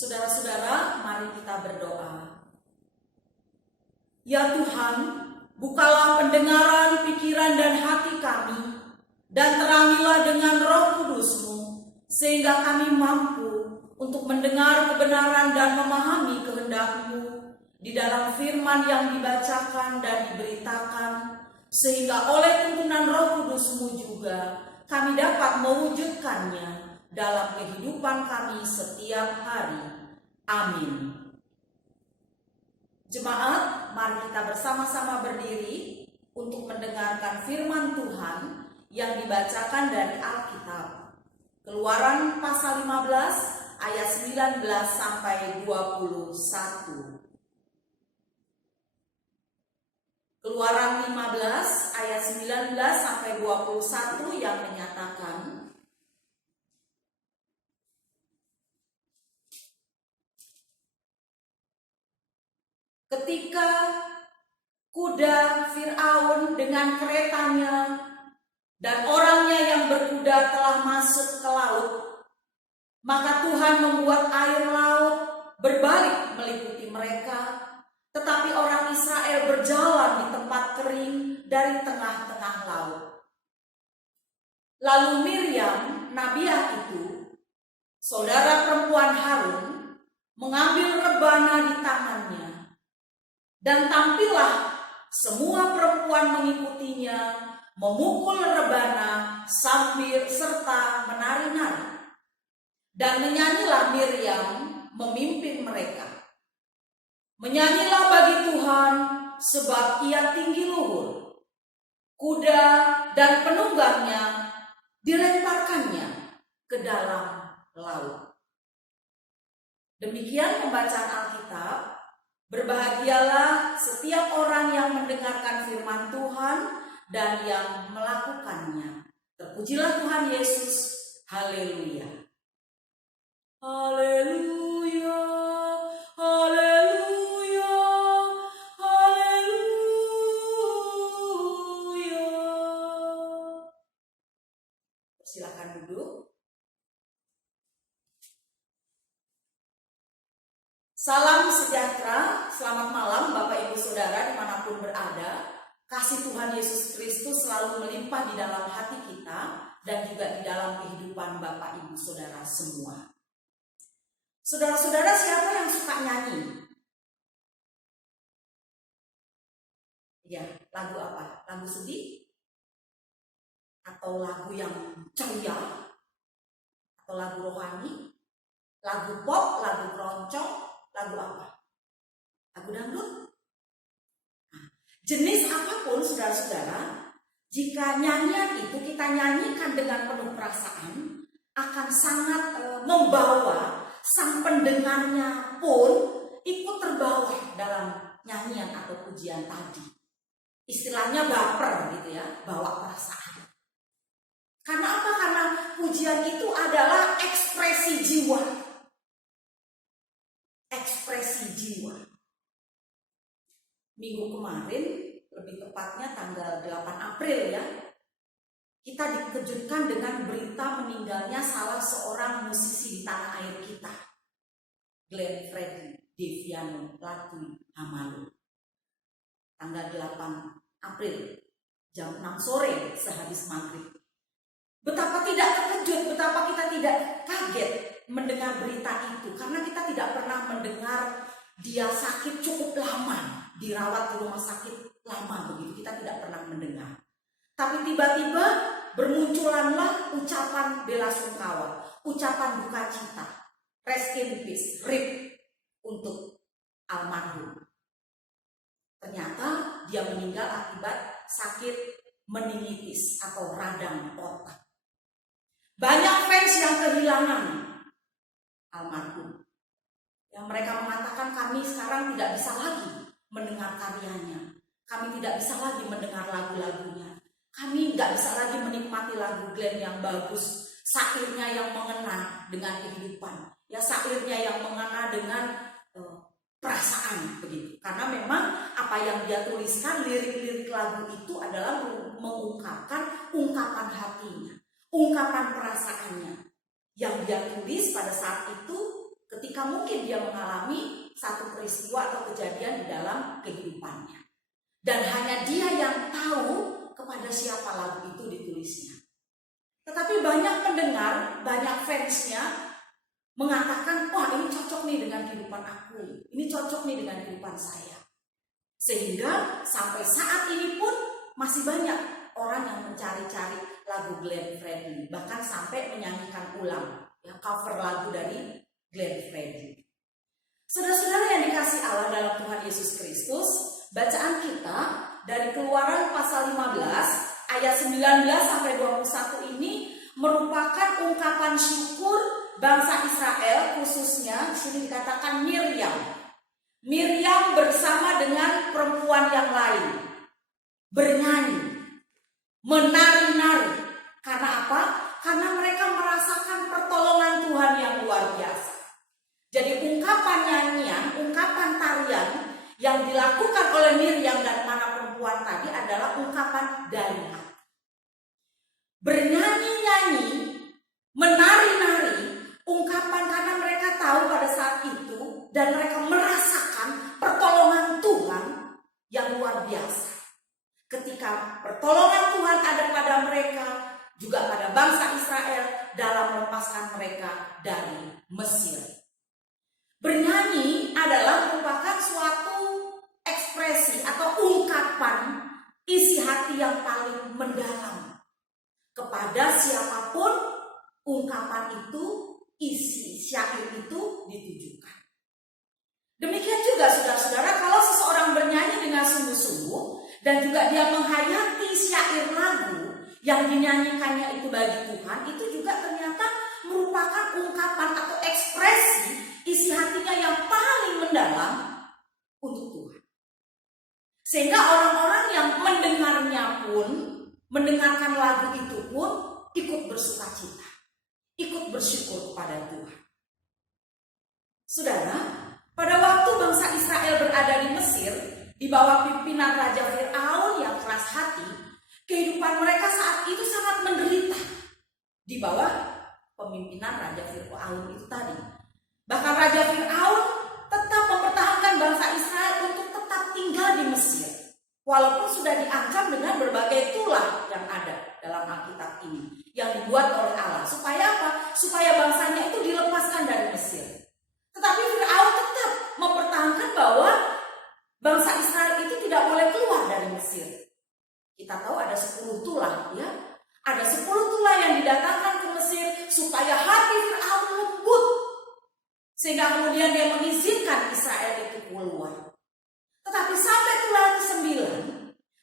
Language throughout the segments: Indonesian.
Saudara-saudara, mari kita berdoa. Ya Tuhan, bukalah pendengaran, pikiran, dan hati kami, dan terangilah dengan Roh Kudus-Mu, sehingga kami mampu untuk mendengar kebenaran dan memahami kehendak-Mu di dalam firman yang dibacakan dan diberitakan, sehingga oleh tuntunan Roh Kudus-Mu juga kami dapat mewujudkannya dalam kehidupan kami setiap hari. Amin. Jemaat, mari kita bersama-sama berdiri untuk mendengarkan firman Tuhan yang dibacakan dari Alkitab. Keluaran pasal 15 ayat 19 sampai 21. Keluaran 15 ayat 19 sampai 21 yang menyatakan, ketika kuda Fir'aun dengan keretanya dan orangnya yang berkuda telah masuk ke laut, maka Tuhan membuat air laut berbalik meliputi mereka, tetapi orang Israel berjalan di tempat kering dari tengah-tengah laut. Lalu Miriam, nabiah itu, saudara perempuan Harun, mengambil rebana di tangannya, dan tampillah semua perempuan mengikutinya memukul rebana sambil serta menari-nari. Dan menyanyilah Miriam memimpin mereka. Menyanyilah bagi Tuhan sebab Ia tinggi luhur. Kuda dan penunggangnya dilemparkannya ke dalam laut. Demikian pembacaan Alkitab. Berbahagialah setiap orang yang mendengarkan firman Tuhan dan yang melakukannya. Terpujilah Tuhan Yesus. Haleluya. Haleluya. Haleluya. Haleluya. Silakan duduk. Salam sejahtera, selamat malam Bapak Ibu Saudara dimanapun berada. Kasih Tuhan Yesus Kristus selalu melimpah di dalam hati kita dan juga di dalam kehidupan Bapak Ibu Saudara semua. Saudara-saudara, siapa yang suka nyanyi? Ya, lagu apa? Lagu sedih? Atau lagu yang ceria? Atau lagu rohani? Lagu pop, lagu keroncong? Lagu apa? Lagu dangdut? Nah, jenis apapun saudara-saudara, jika nyanyian itu kita nyanyikan dengan penuh perasaan, akan sangat membawa sang pendengarnya pun ikut terbawa dalam nyanyian atau pujian tadi. Istilahnya baper gitu ya, bawa perasaan. Karena apa? Karena pujian itu adalah ekspresi jiwa. Ekspresi jiwa. Minggu kemarin, lebih tepatnya tanggal 8 April ya, kita dikejutkan dengan berita meninggalnya salah seorang musisi di tanah air kita, Glenn Fredly Deviano Latwi Hamalu. Tanggal 8 April jam 6 sore sehabis maghrib. Betapa tidak terkejut, betapa kita tidak kaget mendengar berita itu, karena kita tidak pernah mendengar dia sakit cukup lama, dirawat di rumah sakit lama begitu, kita tidak pernah mendengar. Tapi tiba-tiba bermunculanlah ucapan bela sungkawa, ucapan duka cita, rest in peace, RIP untuk almarhum. Ternyata dia meninggal akibat sakit meningitis atau radang otak. Banyak fans yang kehilangan almarhum. Yang mereka mengatakan kami sekarang tidak bisa lagi mendengar karyanya. Kami tidak bisa lagi mendengar lagu-lagunya. Kami nggak bisa lagi menikmati lagu Glenn yang bagus. Syairnya yang mengena dengan kehidupan. Ya syairnya yang mengena dengan perasaan begitu. Karena memang apa yang dia tuliskan, lirik-lirik lagu itu adalah mengungkapkan ungkapan hatinya, ungkapan perasaannya yang dia tulis pada saat itu ketika ketika mungkin dia mengalami satu peristiwa atau kejadian di dalam kehidupannya. Dan hanya dia yang tahu kepada siapa lagu itu ditulisnya. Tetapi banyak pendengar, banyak fansnya mengatakan, wah ini cocok nih dengan kehidupan aku, ini cocok nih dengan kehidupan saya. Sehingga sampai saat ini pun masih banyak orang yang mencari-cari lagu Glenn Fredly, bahkan sampai menyanyikan ulang ya, cover lagu dari Glenn Fredly. Saudara-saudara yang dikasih Allah dalam Tuhan Yesus Kristus, bacaan kita dari Keluaran pasal 15 ayat 19 sampai 21 ini merupakan ungkapan syukur bangsa Israel, khususnya di sini dikatakan Miriam. Miriam bersama dengan perempuan yang lain bernyanyi, menari-nari. Karena apa? Karena mereka merasakan pertolongan Tuhan yang luar biasa. Jadi ungkapan nyanyian, ungkapan tarian yang dilakukan oleh Miriam dan para perempuan tadi adalah ungkapan dari hati. Bernyanyi-nyanyi, menari-nari, ungkapan karena mereka tahu pada saat itu dan mereka merasakan pertolongan Tuhan yang luar biasa. Ketika pertolongan Tuhan ada pada mereka, juga pada bangsa Israel dalam melepaskan mereka dari Mesir. Bernyanyi adalah merupakan suatu ekspresi atau ungkapan isi hati yang paling mendalam. Kepada siapapun ungkapan itu, isi syair itu ditujukan. Demikian juga saudara-saudara, kalau seseorang bernyanyi dengan sungguh-sungguh dan juga dia menghayati syair lagu yang dinyanyikannya itu bagi Tuhan, itu juga ternyata merupakan ungkapan atau ekspresi isi hatinya yang paling mendalam untuk Tuhan. Sehingga orang-orang yang mendengarnya pun, mendengarkan lagu itu pun ikut bersukacita, ikut bersyukur kepada Tuhan. Saudara, pada waktu bangsa Israel berada di Mesir, di bawah pimpinan Raja Fir'aun yang keras hati, kehidupan mereka saat itu sangat menderita di bawah pemimpinan Raja Fir'aun itu tadi. Bahkan Raja Fir'aun tetap mempertahankan bangsa Israel untuk tetap tinggal di Mesir, walaupun sudah diancam dengan berbagai tulah yang ada dalam Alkitab ini, yang dibuat oleh Allah. Supaya apa? Supaya bangsanya itu dilepaskan dari Mesir. Tetapi Fir'aun tetap mempertahankan bahwa bangsa Israel itu tidak boleh keluar dari Mesir. Kita tahu ada 10 tulah ya. Ada 10 tulah yang didatangkan ke Mesir supaya hati Fir'aun lembut. Sehingga kemudian dia mengizinkan Israel itu keluar. Tetapi sampai tulah ke-9,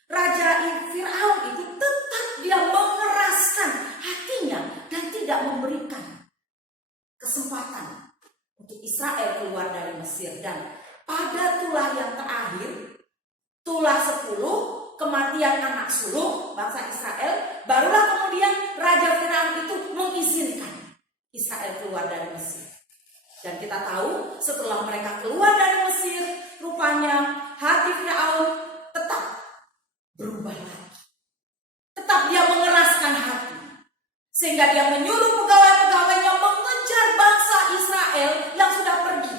Raja Fir'aun itu tetap dia mengeraskan hatinya dan tidak memberikan kesempatan untuk Israel keluar dari Mesir. Dan pada tulah yang terakhir, tulah 10, kematian anak sulung bangsa Israel, barulah kemudian Raja Fir'aun itu mengizinkan Israel keluar dari Mesir. Dan kita tahu setelah mereka keluar dari Mesir, rupanya hati Fir'aun tetap berubah lagi. Tetap dia mengeraskan hati. Sehingga dia menyuruh pegawai-pegawainya mengejar bangsa Israel yang sudah pergi.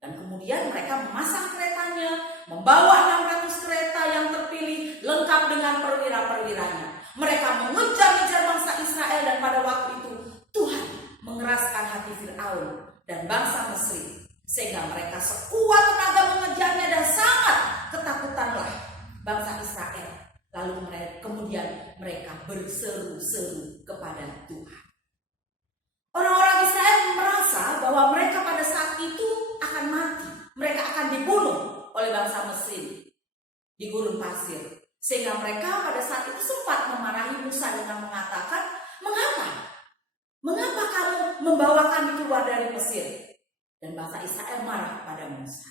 Dan kemudian mereka memasang keretanya, membawa 600 kereta yang terpilih lengkap dengan perwira-perwiranya. Mereka mengejar-ngejar bangsa Israel dan pada waktu itu Tuhan mengeraskan hati Fir'aun dan bangsa Mesir. Sehingga mereka sekuat tenaga mengejarnya dan sangat ketakutanlah bangsa Israel. Lalu kemudian mereka berseru-seru kepada Tuhan. Orang-orang Israel merasa bahwa mereka pada saat itu akan mati. Mereka akan dibunuh oleh bangsa Mesir di gurun pasir. Sehingga mereka pada saat itu sempat memarahi Musa dengan mengatakan, "Mengapa? Mengapa kamu membawa kami keluar dari Mesir?" Dan bangsa Israel marah pada Musa.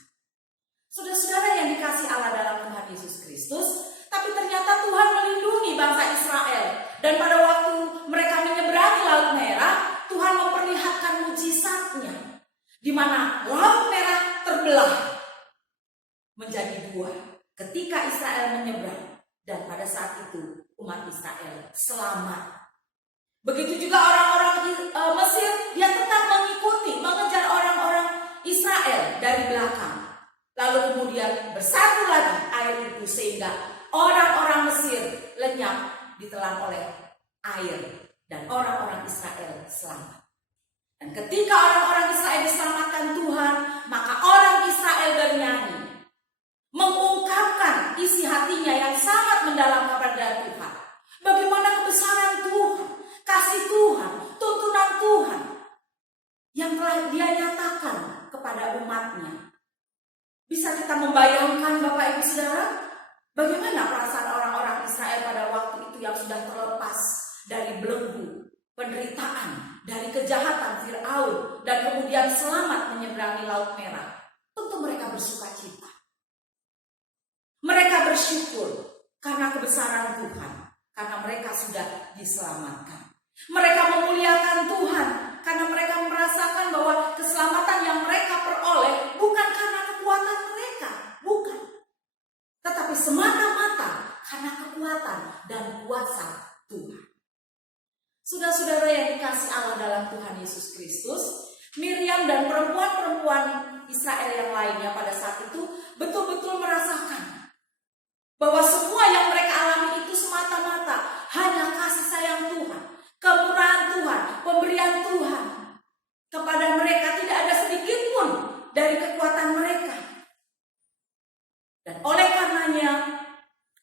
Saudara-saudara yang dikasih Allah dalam Tuhan Yesus Kristus, tapi ternyata Tuhan melindungi bangsa Israel. Dan pada waktu mereka menyeberangi Laut Merah, Tuhan memperlihatkan mujizatnya, di mana Laut Merah terbelah menjadi dua ketika Israel menyeberang. Dan pada saat itu umat Israel selamat. Begitu juga orang-orang Mesir, dia tetap mengikuti, mengejar ketika orang-orang Israel diselamatkan Tuhan, maka orang Israel bernyanyi, mengungkapkan isi hatinya yang sangat mendalam kepada Tuhan. Bagaimana kebesaran Tuhan, kasih Tuhan, tuntunan Tuhan yang telah Dia nyatakan kepada umatnya. Bisa kita membayangkan Bapak Ibu Saudara, bagaimana perasaan orang-orang Israel pada waktu itu yang sudah terlepas dari belenggu penderitaan, dari kejahatan Firaun, dan kemudian selamat menyeberangi Laut Merah. Tentu mereka bersuka cita. Mereka bersyukur karena kebesaran Tuhan, karena mereka sudah diselamatkan. Mereka memuliakan Tuhan karena mereka merasakan bahwa keselamatan yang mereka peroleh bukan karena kekuatan mereka, bukan. Tetapi semata-mata karena kekuatan dan kuasa Tuhan. Saudara-saudara yang dikasihi Allah dalam Tuhan Yesus Kristus, Miriam dan perempuan-perempuan Israel yang lainnya pada saat itu betul-betul merasakan bahwa semua yang mereka alami itu semata-mata hanya kasih sayang Tuhan, kemurahan Tuhan, pemberian Tuhan kepada mereka. Tidak ada sedikit pun dari kekuatan mereka. Dan oleh karenanya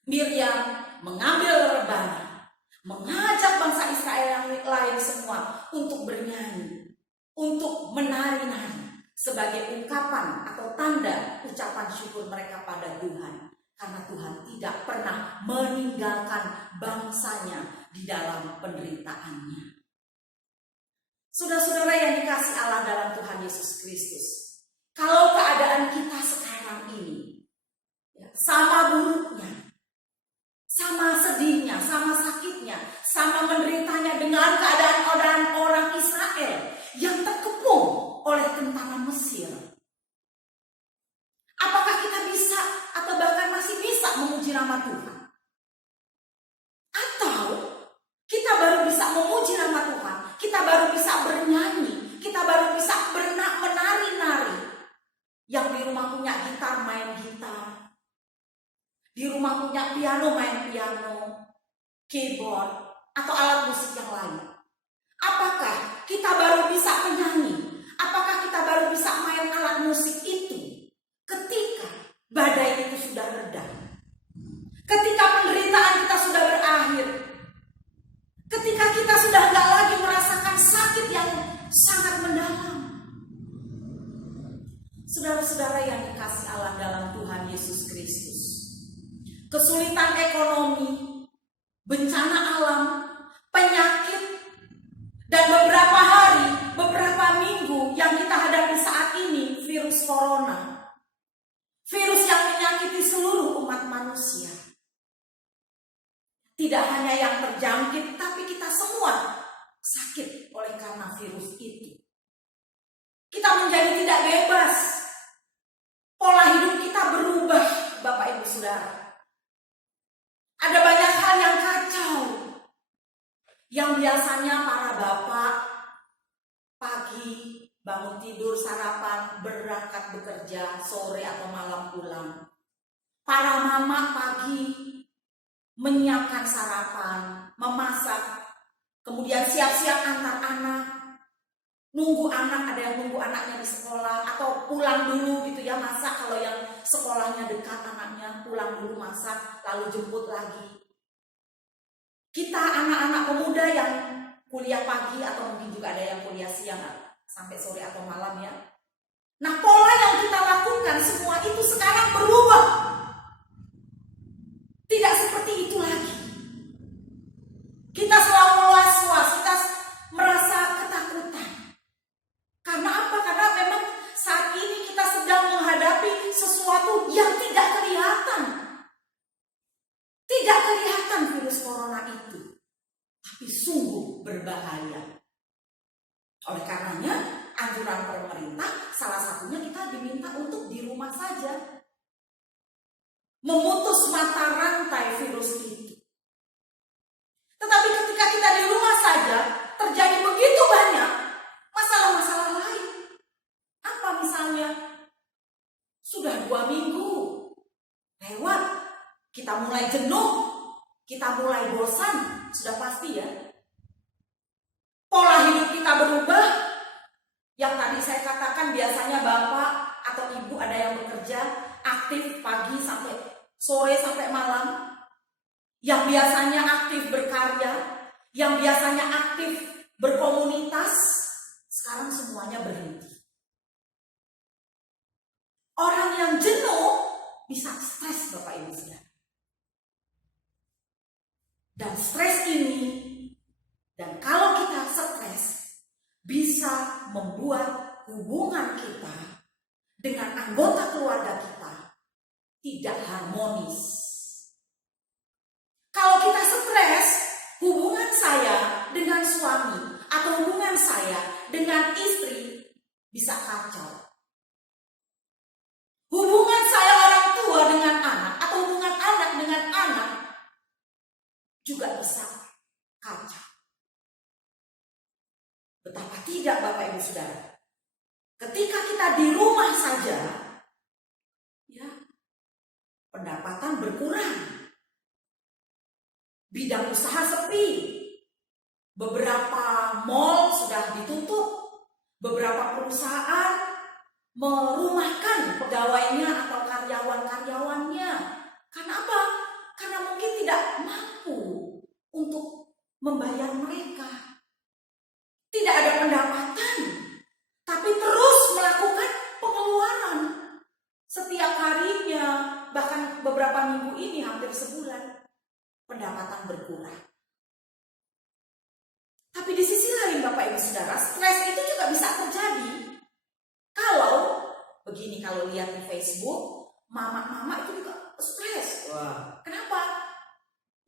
Miriam mengambil rebana, mengajak bangsa Israel yang lain semua untuk bernyanyi, untuk menari-nari sebagai ungkapan atau tanda ucapan syukur mereka pada Tuhan. Karena Tuhan tidak pernah meninggalkan bangsanya di dalam penderitaannya. Saudara-saudara yang dikasihi Allah dalam Tuhan Yesus Kristus, kalau keadaan kita sekarang ini sama buruknya, sama sedihnya, sama sakitnya, sama menderitanya dengan keadaan orang Israel yang terkepung oleh tentara Mesir, apakah kita bisa atau bahkan masih bisa memuji nama Tuhan? Atau kita baru bisa memuji nama Tuhan, kita baru bisa bernyanyi, kita baru bisa menari-nari. Yang di rumah punya gitar, main gitar. Di rumah punya piano, main piano, keyboard, atau alat musik yang lain. Apakah kita baru bisa menyanyi? Apakah kita baru bisa main alat musik itu ketika badai itu sudah reda? Ketika penderitaan kita sudah berakhir? Ketika kita sudah tidak lagi merasakan sakit yang sangat mendalam? Saudara-saudara yang dikasihi Allah dalam Tuhan Yesus Kristus, kesulitan ekonomi, bencana alam, penyakit, dan beberapa hari, beberapa minggu yang kita hadapi saat ini, virus corona, virus yang menyakiti seluruh umat manusia. Tidak hanya yang terjangkit, tapi kita semua sakit oleh karena virus itu. Kita menjadi tidak bebas. Pola hidup kita berubah, Bapak Ibu Saudara. Ada banyak hal yang kacau. Yang biasanya para bapak pagi bangun tidur, sarapan, berangkat bekerja, sore atau malam pulang. Para mama pagi menyiapkan sarapan, memasak, kemudian siap-siap antar anak, nunggu anak, ada yang nunggu anaknya di sekolah, atau pulang dulu gitu ya, masak kalau yang sekolahnya dekat anaknya, pulang dulu masak, lalu jemput lagi. Kita anak-anak pemuda yang kuliah pagi atau mungkin juga ada yang kuliah siang sampai sore atau malam ya. Nah, pola yang kita lakukan semua itu sekarang berubah. Tidak seperti itu lagi. Kita selalu was-was, kita merasa ketakutan. Karena apa? Karena memang saat ini kita sedang menghadapi sesuatu yang tidak kelihatan. Tidak kelihatan virus corona itu, tapi sungguh berbahaya. Oleh karenanya, anjuran pemerintah salah satunya kita diminta untuk di rumah saja. Memutus mata rantai virus itu. Tetapi ketika kita di rumah saja, terjadi begitu banyak masalah-masalah lain. Apa misalnya? Sudah 2 minggu lewat, kita mulai jenuh, kita mulai bosan, sudah pasti ya. Pola hidup kita berubah, bapak atau ibu ada yang bekerja aktif pagi sampai sore sampai malam, yang biasanya aktif berkarya, yang biasanya aktif berkomunitas, sekarang semuanya berhenti. Orang yang jenuh bisa stres, Bapak Ibu Saudara. Dan stres ini, dan kalau kita stres, bisa membuat hubungan kita dengan anggota keluarga kita tidak harmonis. Kalau kita stres, hubungan saya dengan suami atau hubungan saya dengan istri bisa kacau. Hubungan saya orang tua dengan anak atau hubungan anak dengan anak juga bisa kacau. Betapa tidak Bapak Ibu Saudara. Ketika kita di rumah saja, ya, pendapatan berkurang. Bidang usaha sepi. Beberapa mal sudah ditutup. Beberapa perusahaan merumahkan pegawainya atau karyawan-karyawannya. Karena apa? Karena mungkin tidak mampu untuk membayar mereka. Tidak ada pendapatan, tapi terus melakukan pengeluaran setiap harinya, bahkan beberapa minggu ini hampir sebulan pendapatan berkurang. Tapi di sisi lain Bapak Ibu Saudara, stres itu juga bisa terjadi. Kalau begini, kalau lihat di Facebook, mama-mama itu juga stres. Wah. Kenapa?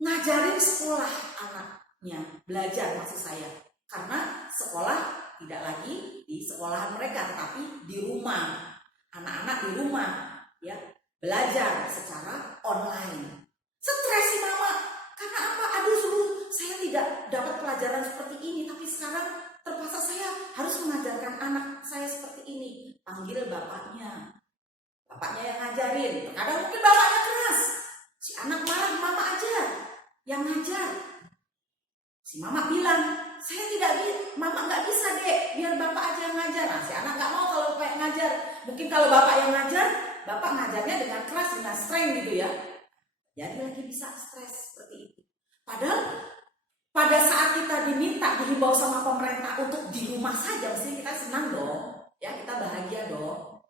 Ngajarin sekolah anaknya, belajar maksud saya. Karena sekolah tidak lagi di sekolahan mereka, tetapi di rumah. Anak-anak di rumah, ya, belajar secara online. Stres si mama. Karena apa? Aduh, dulu saya tidak dapat pelajaran seperti ini, tapi sekarang terpaksa saya harus mengajarkan anak saya seperti ini. Panggil bapaknya. Bapaknya yang ngajarin. Terkadang mungkin bapaknya keras. Si anak marah, mama aja yang ngajar. Si mama bilang, saya tidak mama nggak bisa dek, biar bapak aja yang ngajar. Nah, si anak nggak mau kalau bapak yang ngajar. Mungkin kalau bapak yang ngajar, bapak ngajarnya dengan keras, dengan strength gitu ya. Jadi lagi bisa stres seperti itu. Padahal pada saat kita diminta, dihimbau sama pemerintah untuk di rumah saja, mesti kita senang dong. Ya, kita bahagia dong.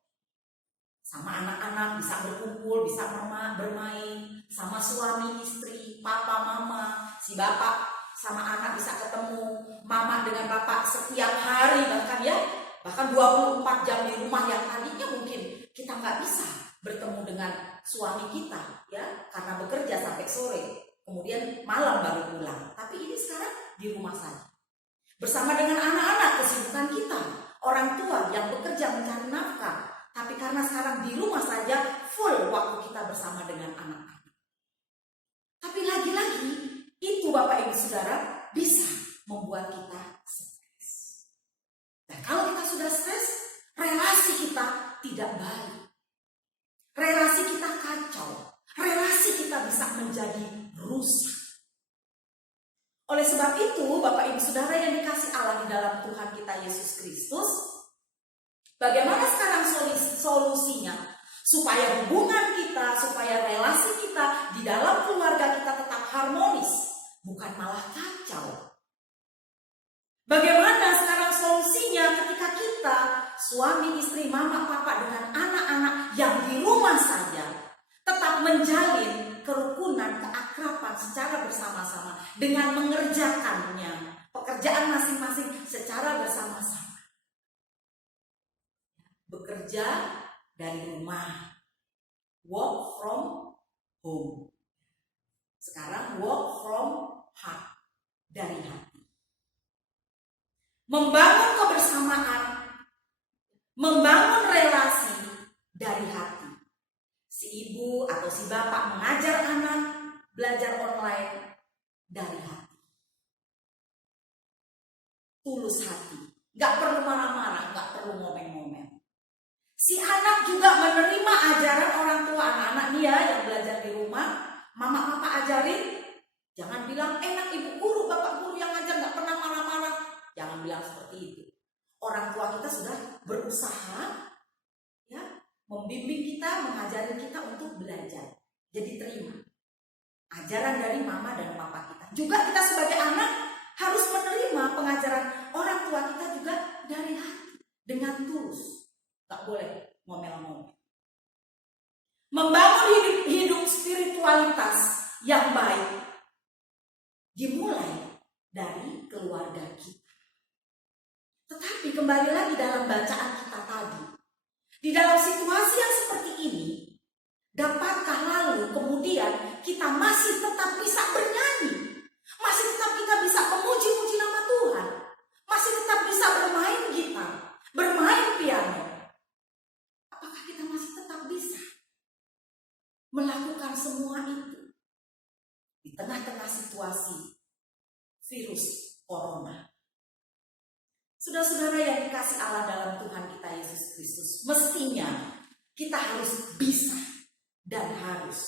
Sama anak-anak bisa berkumpul, bisa bermain, sama suami, istri, papa, mama, si bapak sama anak bisa ketemu, mama dengan bapak setiap hari bahkan 24 jam di rumah, yang tadinya mungkin kita nggak bisa bertemu dengan suami kita ya karena bekerja sampai sore, kemudian malam baru pulang. Tapi ini sekarang di rumah saja bersama dengan anak-anak, kesibukan kita, orang tua yang bekerja mencari nafkah, tapi karena sekarang di rumah saja full waktu kita bersama dengan anak-anak. Tapi lagi-lagi itu Bapak Ibu Saudara bisa membuat kita stres. Dan kalau kita sudah stres, relasi kita tidak baik. Relasi kita kacau. Relasi kita bisa menjadi rusak. Oleh sebab itu, Bapak Ibu Saudara yang dikasih Allah di dalam Tuhan kita Yesus Kristus, bagaimana sekarang solusinya? Supaya hubungan kita, supaya relasi kita di dalam keluarga kita tetap harmonis, bukan malah kacau. Bagaimana sekarang solusinya ketika kita, suami, istri, mama, papa dengan anak-anak yang di rumah saja, tetap menjalin kerukunan, keakraban secara bersama-sama dengan mengerjakannya, pekerjaan masing-masing secara bersama-sama. Bekerja dari rumah, work from home. Sekarang work from heart, dari hati. Membangun kebersamaan, membangun relasi dari hati. Si ibu atau si bapak mengajar anak belajar online dari hati. Tulus hati, gak perlu marah-marah, gak perlu ngomel-ngomel. Si anak juga menerima ajaran orang tua. Anak-anak dia yang belajar di rumah, mama papa ajarin, jangan bilang enak ibu guru, bapak guru yang ngajar gak pernah marah-marah. Jangan bilang seperti itu. Orang tua kita sudah berusaha membimbing kita, mengajari kita untuk belajar. Jadi terima ajaran dari mama dan papa kita. Juga kita sebagai anak harus menerima pengajaran orang tua kita juga dari hati, dengan tulus. Gak boleh ngomel-ngomel. Membangun hidup spiritualitas yang baik dimulai dari keluarga kita. Tetapi kembali lagi dalam bacaan kita tadi, di dalam situasi yang seperti ini, dapatkah lalu kemudian kita masih tetap bisa bernyanyi, masih tetap kita bisa memuji-muji nama Tuhan, masih tetap bisa bermain gitar, bermain piano? Apakah kita masih tetap bisa melakukan semua itu di tengah-tengah situasi virus corona? Saudara-saudara yang dikasih Allah dalam Tuhan kita Yesus Kristus, mestinya kita harus bisa dan harus.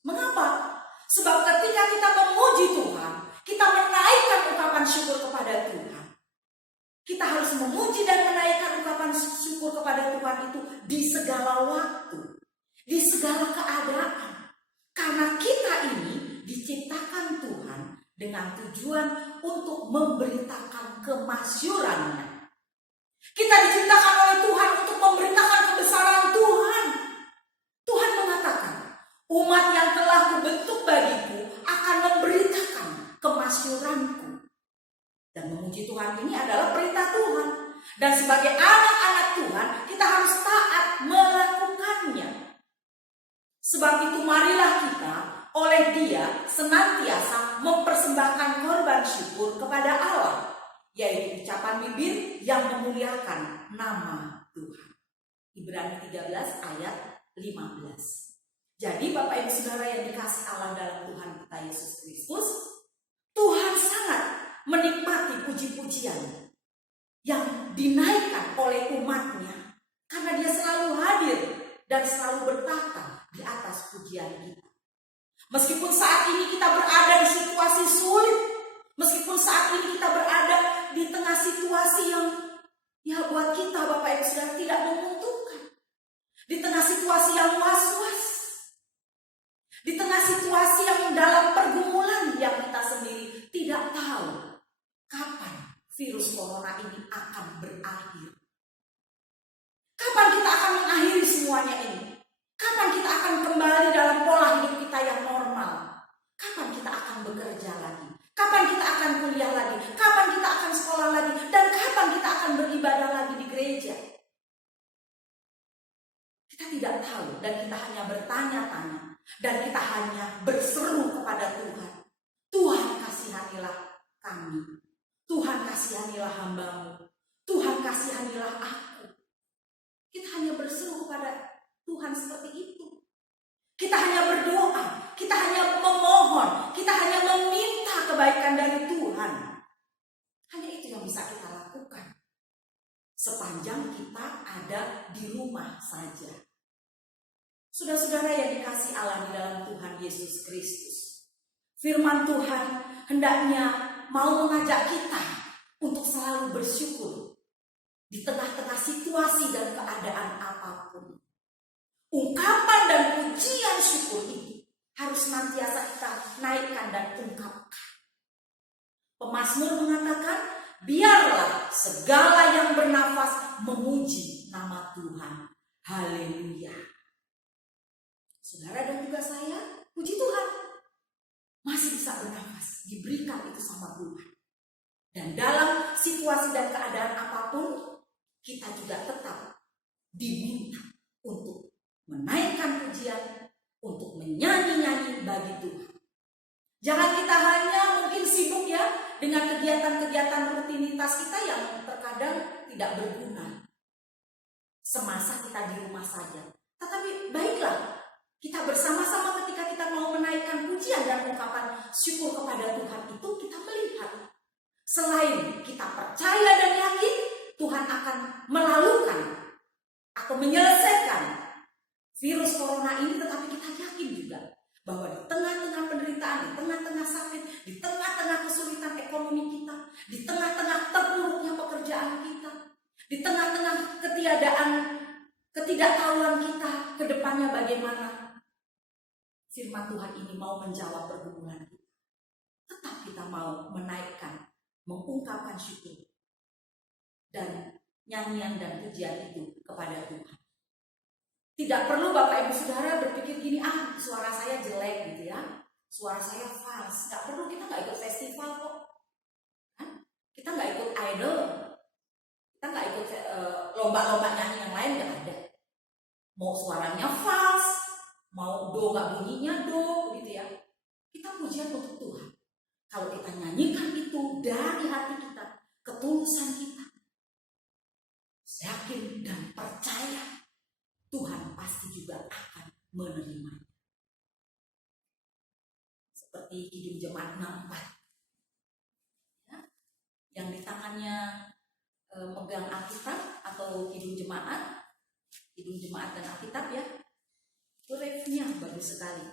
Mengapa? Sebab ketika kita memuji Tuhan, kita menaikkan ungkapan syukur kepada Tuhan. Kita harus memuji dan menaikkan ungkapan syukur kepada Tuhan itu di segala waktu, di segala keadaan. Karena kita ini diciptakan Tuhan dengan tujuan untuk memberitakan kemasyurannya. Kita diciptakan oleh Tuhan untuk memberitakan kebesaran Tuhan. Tuhan mengatakan, umat yang telah kubentuk bagiku akan memberitakan kemasyuranku. Dan memuji Tuhan ini adalah perintah Tuhan. Dan sebagai anak-anak Tuhan, kita harus taat melakukannya. Sebab itu marilah kita oleh Dia senantiasa mempersembahkan korban syukur kepada Allah, yaitu ucapan bibir yang memuliakan nama Tuhan. Ibrani 13 ayat 15. Jadi Bapak Ibu Saudara yang dikasih Allah dalam Tuhan kita Yesus Kristus, Tuhan sangat menikmati puji-pujian yang dinaikkan oleh umatnya, karena Dia selalu hadir dan selalu bertata di atas pujian kita. Meskipun saat ini kita berada di situasi sulit, meskipun saat ini kita berada di tengah situasi yang ya buat kita Bapak Ibu Saudara tidak menguntungkan, di tengah situasi yang was-was, di tengah situasi yang dalam pergumulan yang kita sendiri tidak tahu kapan virus corona ini akan berakhir. Kapan kita akan mengakhiri semuanya ini? Kapan kita akan kembali dalam pola hidup kita yang normal? Kapan kita akan bekerja lagi? Kapan kita akan kuliah lagi? Kapan kita akan sekolah lagi? Dan kapan kita akan beribadah lagi di gereja? Kita tidak tahu dan kita hanya bertanya-tanya. Dan kita hanya berseru kepada Tuhan. Tuhan kasihanilah kami. Tuhan kasihanilah hamba-Mu. Tuhan kasihanilah aku. Kita hanya berseru kepada Tuhan seperti itu. Kita hanya berdoa, kita hanya memohon, kita hanya meminta kebaikan dari Tuhan. Hanya itu yang bisa kita lakukan sepanjang kita ada di rumah saja. Saudara-saudara yang dikasih Allah di dalam Tuhan Yesus Kristus, firman Tuhan hendaknya mau mengajak kita untuk selalu bersyukur di tengah-tengah situasi dan keadaan apapun. Ungkapan dan pujian syukur ini harus senantiasa kita naikkan dan ungkapkan. Pemazmur mengatakan, biarlah segala yang bernafas memuji nama Tuhan. Haleluya. Saudara dan juga saya, puji Tuhan, masih bisa bernafas, diberikan itu sama Tuhan. Dan dalam situasi dan keadaan apapun, kita juga tetap diminta untuk menaikkan pujian, untuk menyanyi-nyanyi bagi Tuhan. Jangan kita hanya mungkin sibuk ya dengan kegiatan-kegiatan rutinitas kita yang terkadang tidak berguna semasa kita di rumah saja. Tetapi baiklah, kita bersama-sama ketika kita mau menaikkan pujian dan ungkapan syukur kepada Tuhan itu, kita melihat selain kita percaya dan yakin Tuhan akan melalukan atau menyelesaikan virus corona ini, tetapi kita yakin juga bahwa di tengah-tengah penderitaan, di tengah-tengah sakit, di tengah-tengah kesulitan ekonomi kita, di tengah-tengah terpuruknya pekerjaan kita, di tengah-tengah ketiadaan ketidaktahuan kita ke depannya bagaimana, firman Tuhan ini mau menjawab pergumulan kita. Tetap kita mau menaikkan, mengungkapkan syukur dan nyanyian dan pujian itu kepada Tuhan. Tidak perlu Bapak Ibu Saudara berpikir gini, suara saya jelek gitu ya, suara saya fals. Gak perlu, kita gak ikut festival kok. Kita gak ikut idol, kita gak ikut lomba-lomba nyanyi yang lain, gak ada. Mau suaranya fals, mau do gak bunyinya do gitu ya, kita pujian untuk Tuhan. Kalau kita nyanyikan itu dari hati kita, ketulusan kita, yakin dan percaya Tuhan pasti juga akan menerimanya. Seperti Kidung Jemaat 64 ya, yang di tangannya megang Alkitab atau Kidung Jemaat dan Alkitab ya, itu refnya bagus sekali.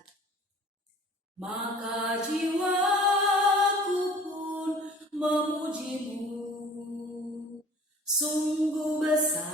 Maka jiwaku pun memujimu, sungguh besar